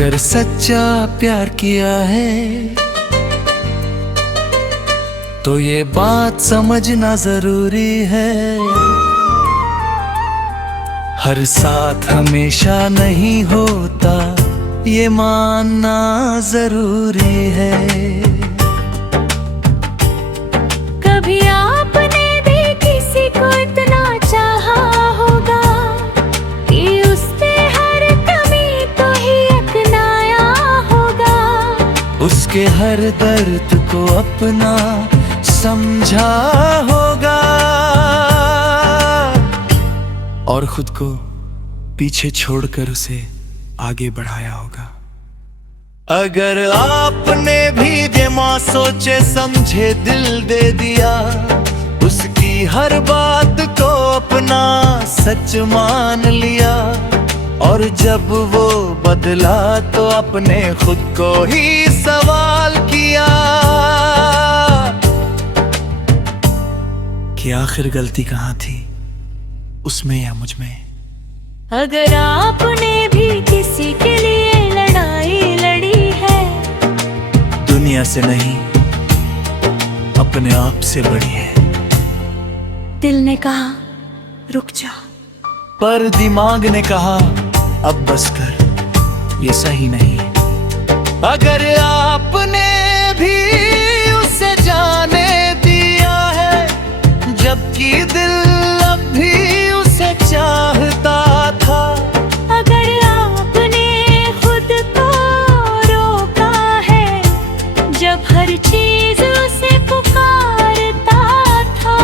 अगर सच्चा प्यार किया है तो ये बात समझना जरूरी है। हर साथ हमेशा नहीं होता, ये मानना जरूरी है। कभी आपने भी किसी को इतना चाहा होगा कि उससे हर कमी तो ही अपनाया होगा, उसके हर दर्द को अपना समझा होगा और खुद को पीछे छोड़कर उसे आगे बढ़ाया होगा। अगर आपने भी बेमां सोचे समझे दिल दे दिया, उसकी हर बात को अपना सच मान लिया, और जब वो बदला तो अपने खुद को ही सवाल किया कि आखिर गलती कहाँ थी, उसमें या मुझ में। अगर आपने भी किसी के लिए लड़ाई लड़ी है, दुनिया से नहीं अपने आप से बड़ी है। दिल ने कहा रुक जा, पर दिमाग ने कहा अब बस कर, ये सही नहीं। अगर आपने भी उसे जाने दिया है, जबकि दिल अब भी उसे चाहता था, अगर आपने खुद को रोका है जब हर चीज उसे पुकारता था,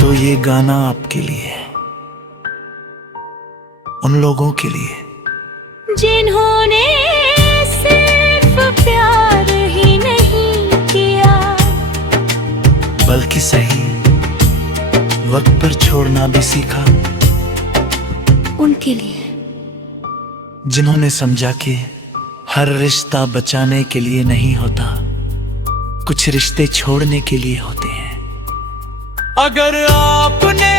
तो ये गाना आपके लिए है, उन लोगों के लिए जिन्होंने सिर्फ प्यार ही नहीं किया, बल्कि सही वक्त पर छोड़ना भी सीखा। उनके लिए जिन्होंने समझा कि हर रिश्ता बचाने के लिए नहीं होता, कुछ रिश्ते छोड़ने के लिए होते हैं। अगर आपने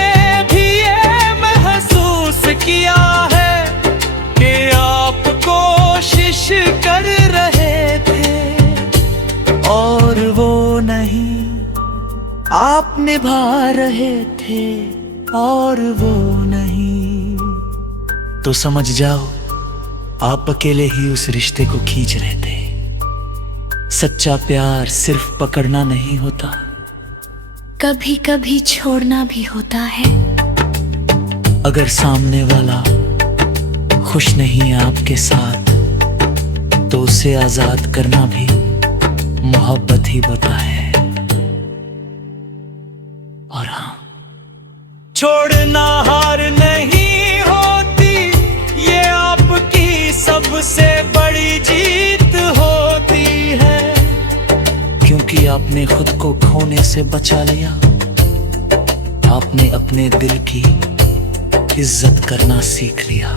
भी ये महसूस किया है कि आप कोशिश कर रहे थे और वो नहीं आप निभा रहे थे और वो नहीं, तो समझ जाओ आप अकेले ही उस रिश्ते को खींच रहे थे। सच्चा प्यार सिर्फ पकड़ना नहीं होता, कभी कभी छोड़ना भी होता है। अगर सामने वाला खुश नहीं है आपके साथ, तो उसे आजाद करना भी मोहब्बत ही होता है। और हाँ, छोड़ना हार नहीं होती, ये आपकी सबसे बड़ी जीत होती है, क्योंकि आपने खुद को खोने से बचा लिया। आपने अपने दिल की इज्जत करना सीख लिया।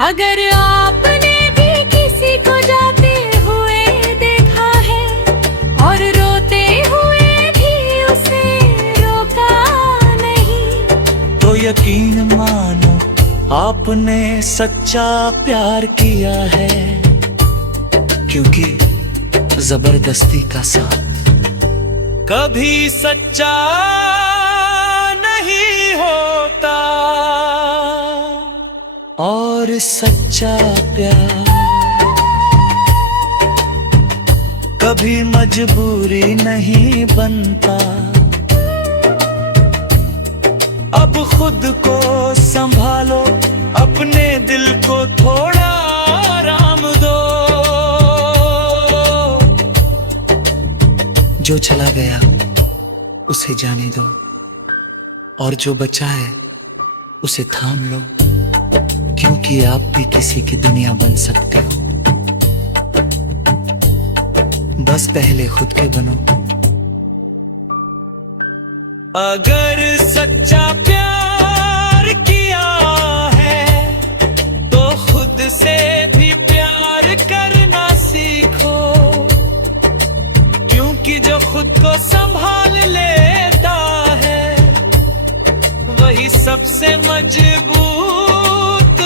अगर आपने भी किसी को जाते हुए देखा है और रोते हुए भी उसे रोका नहीं, तो यकीन मानो आपने सच्चा प्यार किया है, क्योंकि जबरदस्ती का साथ कभी सच्चा नहीं होता, और सच्चा प्यार कभी मजबूरी नहीं बनता। अब खुद को संभालो, अपने दिल को थोड़ा आराम दो। जो चला गया उसे जाने दो, और जो बचा है उसे थाम लो, क्योंकि आप भी किसी की दुनिया बन सकते हो। बस पहले खुद के बनो। अगर सच्चा प्यार किया है तो खुद से भी प्यार करना सीखो, क्योंकि जो खुद को संभाल लेता है वही सबसे मजबूत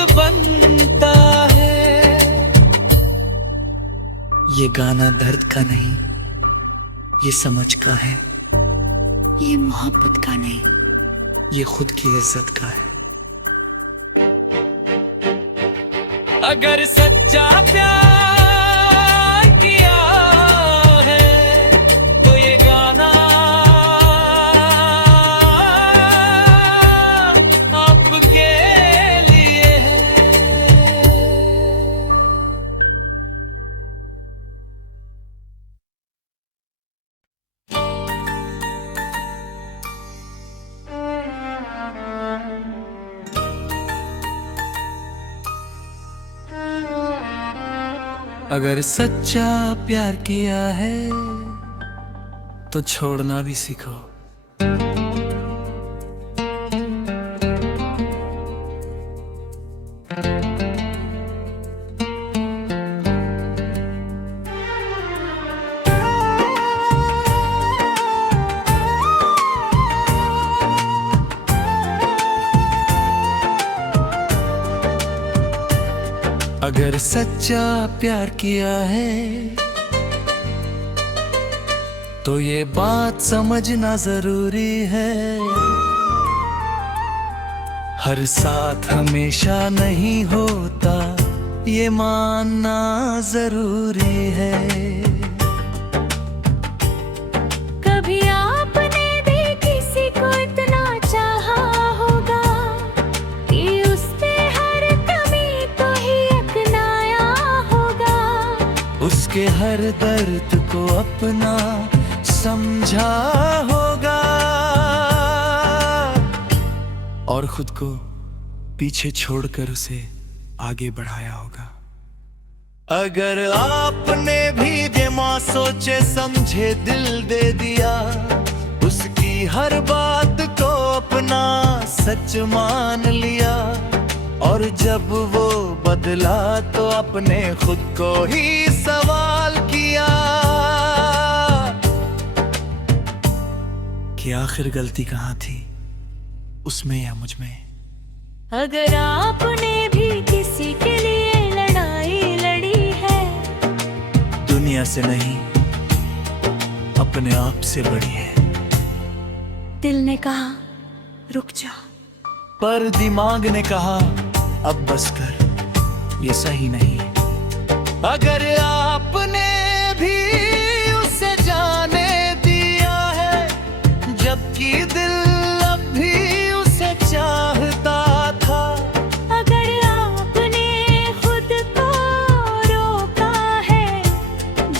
ये गाना दर्द का नहीं, ये समझ का है। ये मोहब्बत का नहीं, ये खुद की इज्जत का है। अगर सच्चा प्यार किया है तो ये गाना आपके लिए है। अगर सच्चा प्यार किया है तो छोड़ना भी सीखो। अगर सच्चा प्यार किया है तो ये बात समझना जरूरी है। हर साथ हमेशा नहीं होता, ये मानना जरूरी है। कभी आपने भी किसी को इतना चाहा होगा कि उससे हर कमी को ही अपनाया होगा। उसके हर दर्द को अपना समझा होगा और खुद को पीछे छोड़कर उसे आगे बढ़ाया होगा। अगर आपने भी बिना सोचे समझे दिल दे दिया, उसकी हर बात को अपना सच मान लिया, और जब वो बदला तो अपने खुद को ही सवाल किया कि आखिर गलती कहाँ थी, उसमें या मुझ में। अगर आपने भी किसी के लिए लड़ाई लड़ी है, दुनिया से नहीं अपने आप से बड़ी है। दिल ने कहा रुक जा, पर दिमाग ने कहा अब बस कर, ये सही नहीं। अगर आपने भी उसे जाने दिया है, जबकि दिल अब भी उसे चाहता था। अगर आपने खुद को रोका है,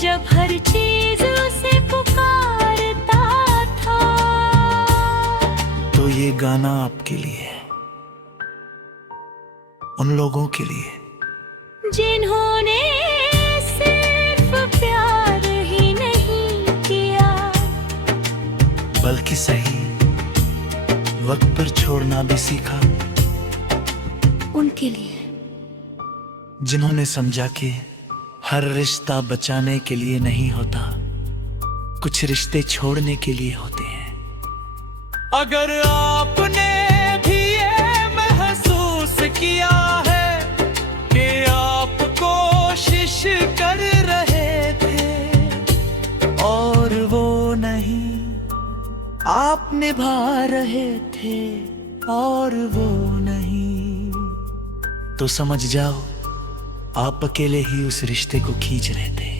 जब हर चीज उसे पुकारता था, तो ये गाना आपके लिए है, उन लोगों के लिए जिन्होंने सिर्फ प्यार ही नहीं किया, बल्कि सही वक्त पर छोड़ना भी सीखा। उनके लिए जिन्होंने समझा कि हर रिश्ता बचाने के लिए नहीं होता, कुछ रिश्ते छोड़ने के लिए होते हैं। अगर आपने भी ये महसूस किया है कि आप कोशिश कर रहे थे और वो नहीं, आप निभा रहे थे और वो नहीं, तो समझ जाओ आप अकेले ही उस रिश्ते को खींच रहे थे।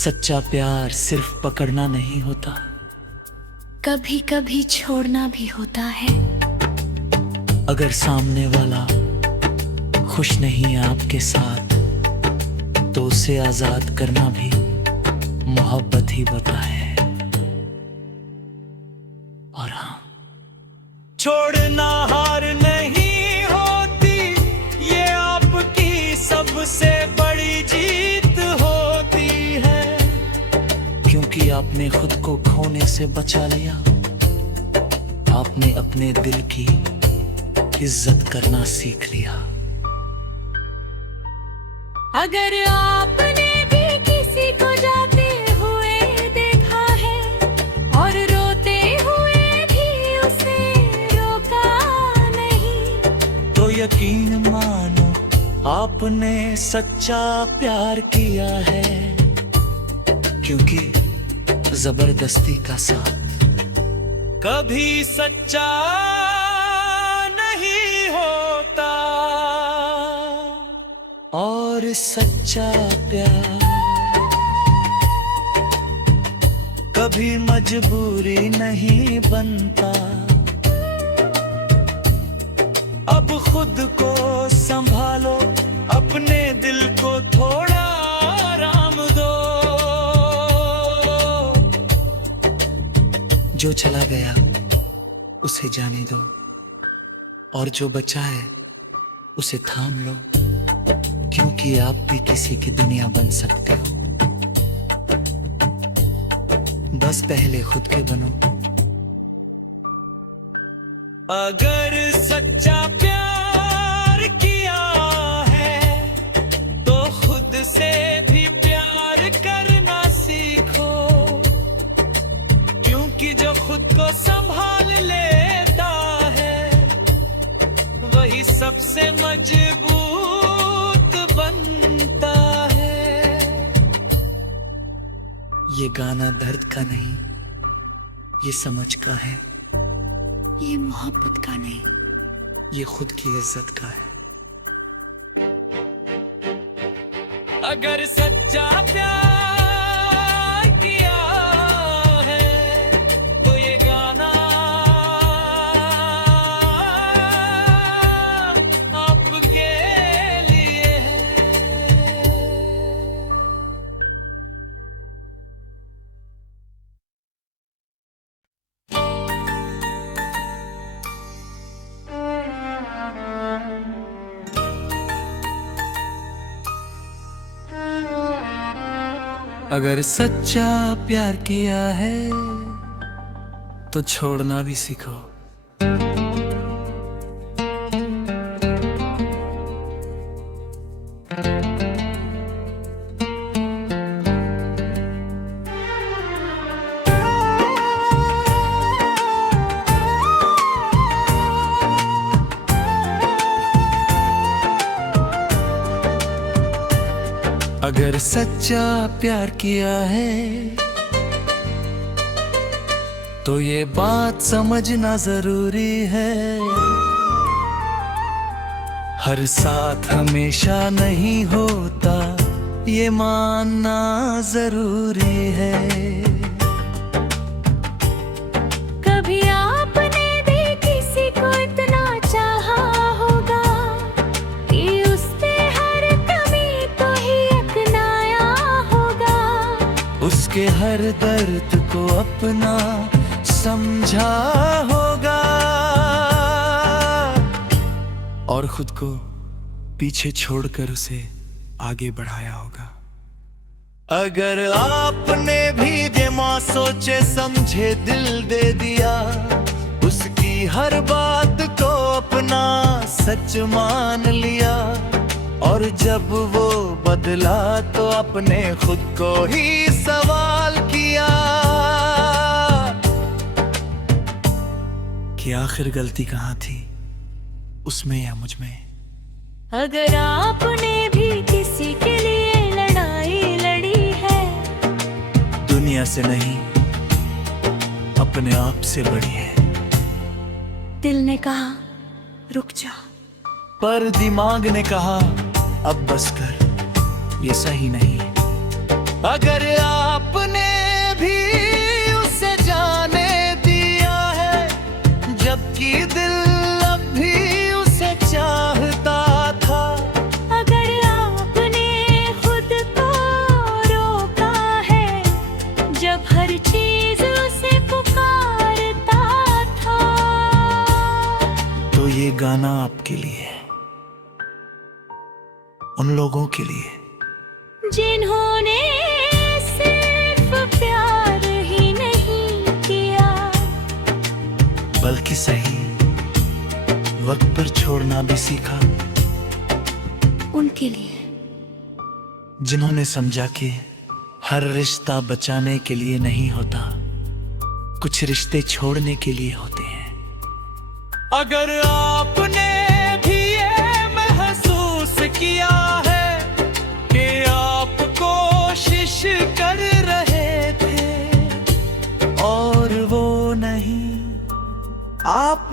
सच्चा प्यार सिर्फ पकड़ना नहीं होता, कभी कभी छोड़ना भी होता है। अगर सामने वाला खुश नहीं है आपके साथ, तो उसे आजाद करना भी मोहब्बत ही होता है। और हाँ, छोड़ना हार नहीं होती, ये आपकी सबसे बड़ी जीत होती है, क्योंकि आपने खुद को खोने से बचा लिया। आपने अपने दिल की इज्जत करना सीख लिया। अगर आपने भी किसी को जाते हुए देखा है और रोते हुए भी उसे रोका नहीं, तो यकीन मानो आपने सच्चा प्यार किया है, क्योंकि जबरदस्ती का साथ कभी सच्चा नहीं होता। और सच्चा प्यार कभी मजबूरी नहीं बनता। अब खुद को संभालो, अपने दिल को थोड़ा आराम दो। जो चला गया उसे जाने दो, और जो बचा है उसे थाम लो, क्योंकि आप भी किसी की दुनिया बन सकते हो। बस पहले खुद के बनो। अगर सच्चा प्यार किया है तो खुद से भी प्यार करना सीखो, क्योंकि जो खुद को संभाल लेता है वही सबसे मजबूत बनता है। ये गाना दर्द का नहीं, ये समझ का है। ये मोहब्बत का नहीं, ये खुद की इज्जत का है। अगर सच्चा प्यार किया है तो ये गाना आपके लिए है। अगर सच्चा प्यार किया है तो छोड़ना भी सीखो। अगर सच्चा प्यार किया है तो ये बात समझना जरूरी है। हर साथ हमेशा नहीं होता, ये मानना जरूरी है। कभी आपने भी किसी को इतना चाहा होगा कि उससे हर कमी को ही अपनाया होगा। उसके हर दर्द को अपना समझा होगा, और खुद को पीछे छोड़कर उसे आगे बढ़ाया होगा। अगर आपने भी बिना सोचे समझे दिल दे दिया, उसकी हर बात को अपना सच मान लिया, और जब वो बदला तो अपने खुद को ही सवाल किया कि आखिर गलती कहाँ थी, उसमें या मुझ में। अगर आपने भी किसी के लिए लड़ाई लड़ी है, दुनिया से नहीं अपने आप से बड़ी है। दिल ने कहा रुक जा, पर दिमाग ने कहा अब बस कर, ये सही नहीं। अगर आपने भी उसे जाने दिया है, जबकि दिल अब भी उसे चाहता था। अगर आपने खुद को रोका है, जब हर चीज उसे पुकारता था, तो ये गाना आपके लिए है, उन लोगों के लिए जिन्होंने सिर्फ प्यार ही नहीं किया, बल्कि सही वक्त पर छोड़ना भी सीखा। उनके लिए जिन्होंने समझा कि हर रिश्ता बचाने के लिए नहीं होता, कुछ रिश्ते छोड़ने के लिए होते हैं। अगर आपने भी ये महसूस किया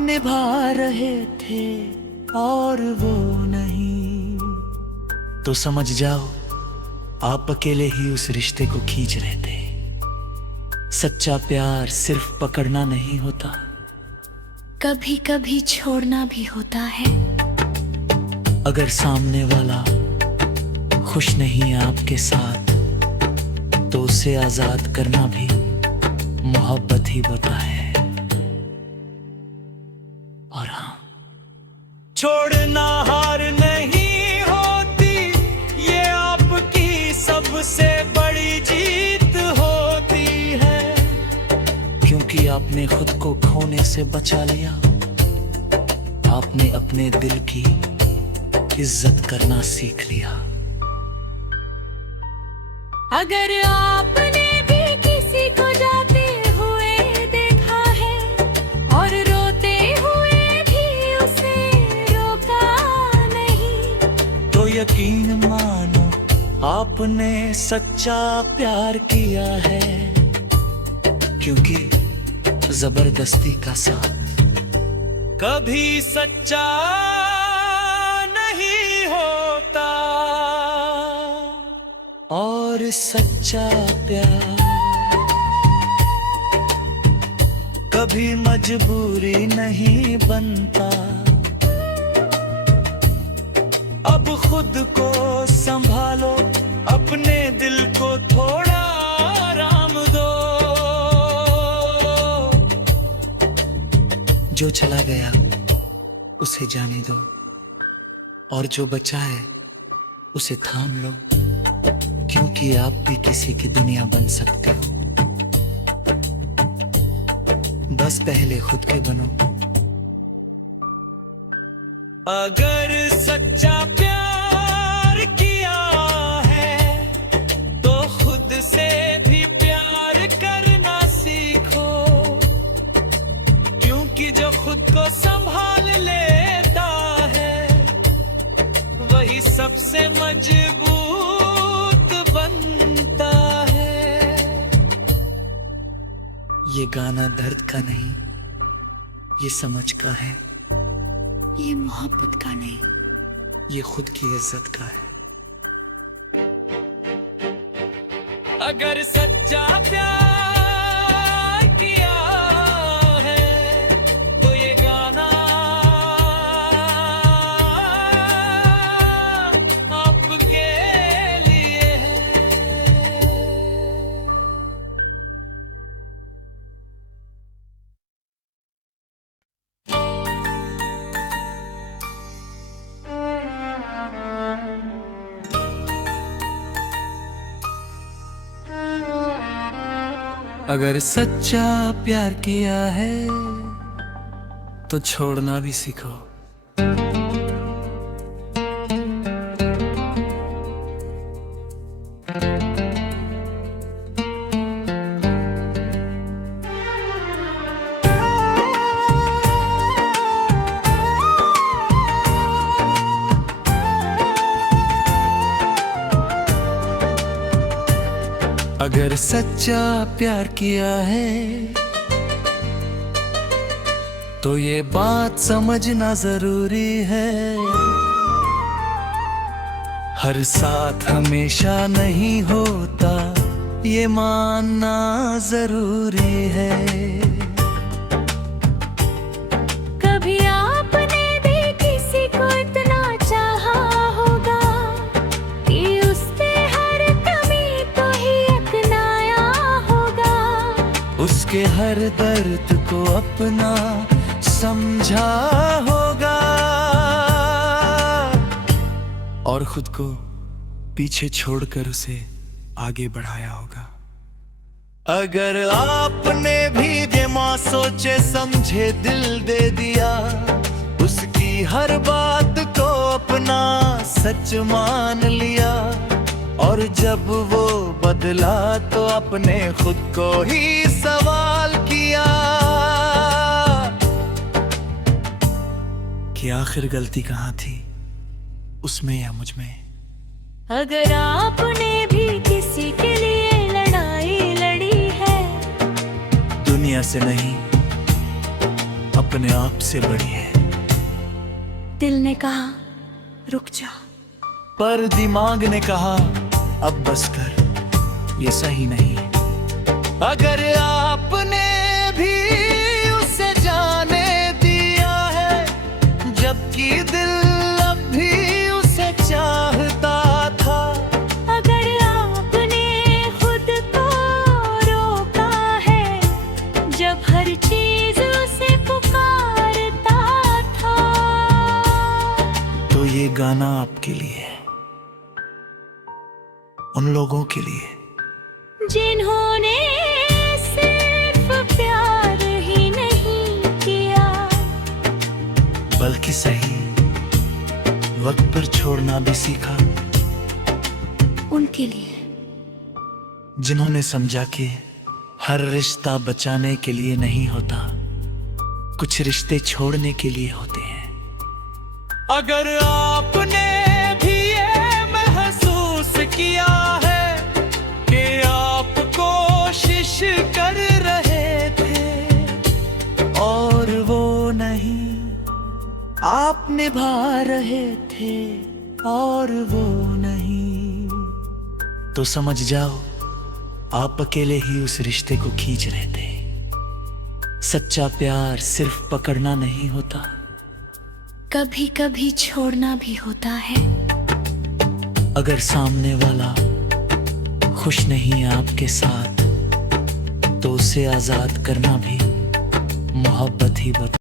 निभा रहे थे और वो नहीं, तो समझ जाओ आप अकेले ही उस रिश्ते को खींच रहे थे। सच्चा प्यार सिर्फ पकड़ना नहीं होता, कभी कभी छोड़ना भी होता है। अगर सामने वाला खुश नहीं है आपके साथ, तो उसे आजाद करना भी मोहब्बत ही होता है। और हाँ, छोड़ना हार नहीं होती, ये आपकी सबसे बड़ी जीत होती है। क्योंकि आपने खुद को खोने से बचा लिया, आपने अपने दिल की इज्जत करना सीख लिया। अगर आपने भी किसी को जाते हुए देखा है और रोते हुए भी उसे रोका नहीं, तो यकीन मानो आपने सच्चा प्यार किया है। क्योंकि जबरदस्ती का साथ कभी सच्चा नहीं होता, और सच्चा प्यार कभी मजबूरी नहीं बनता। अब खुद को संभालो, अपने दिल को थोड़ा आराम दो। जो चला गया उसे जाने दो, और जो बचा है उसे थाम लो। क्योंकि आप भी किसी की दुनिया बन सकते हो, बस पहले खुद के बनो। अगर सच्चा प्यार किया है तो खुद से भी प्यार करना सीखो। क्योंकि जो खुद को संभाल लेता है वही सबसे मजबूत बनता है। ये गाना दर्द का नहीं, ये समझ का है। ये मोहब्बत का नहीं, ये खुद की इज्जत का है। अगर सच्चा प्यार किया है तो ये गाना आपके लिए है। अगर सच्चा प्यार किया है तो छोड़ना भी सीखो। अगर सच्चा प्यार किया है तो ये बात समझना जरूरी है। हर साथ हमेशा नहीं होता, ये मानना जरूरी है। कभी आपने भी किसी को इतना चाहा होगा कि उससे हर कमी तो ही अपनाया होगा। उसके हर दर्द को अपना समझा होगा और खुद को पीछे छोड़कर उसे आगे बढ़ाया होगा। अगर आपने भी बिना सोचे समझे दिल दे दिया, उसकी हर बात को अपना सच मान लिया, और जब वो बदला तो अपने खुद को ही सवाल किया कि आखिर गलती कहाँ थी, उसमें या मुझ में। अगर आपने भी किसी के लिए लड़ाई लड़ी है, दुनिया से नहीं अपने आप से बड़ी है। दिल ने कहा रुक जा, पर दिमाग ने कहा अब बस कर, ये सही नहीं। अगर आपने भी उसे जाने दिया है, जबकि दिल अब भी उसे चाहता था। अगर आपने खुद को रोका है, जब हर चीज उसे पुकारता था। तो ये गाना आपके लिए है, उन लोगों के लिए जिन्होंने सिर्फ प्यार ही नहीं किया, बल्कि सही वक्त पर छोड़ना भी सीखा। उनके लिए जिन्होंने समझा कि हर रिश्ता बचाने के लिए नहीं होता, कुछ रिश्ते छोड़ने के लिए होते हैं। अगर आपने भी ये महसूस किया है कि आप कोशिश कर रहे थे और वो नहीं, आप निभा रहे थे और वो नहीं, तो समझ जाओ आप अकेले ही उस रिश्ते को खींच रहे थे। सच्चा प्यार सिर्फ पकड़ना नहीं होता, कभी कभी छोड़ना भी होता है। अगर सामने वाला खुश नहीं है आपके साथ, तो उसे आजाद करना भी मोहब्बत ही बता।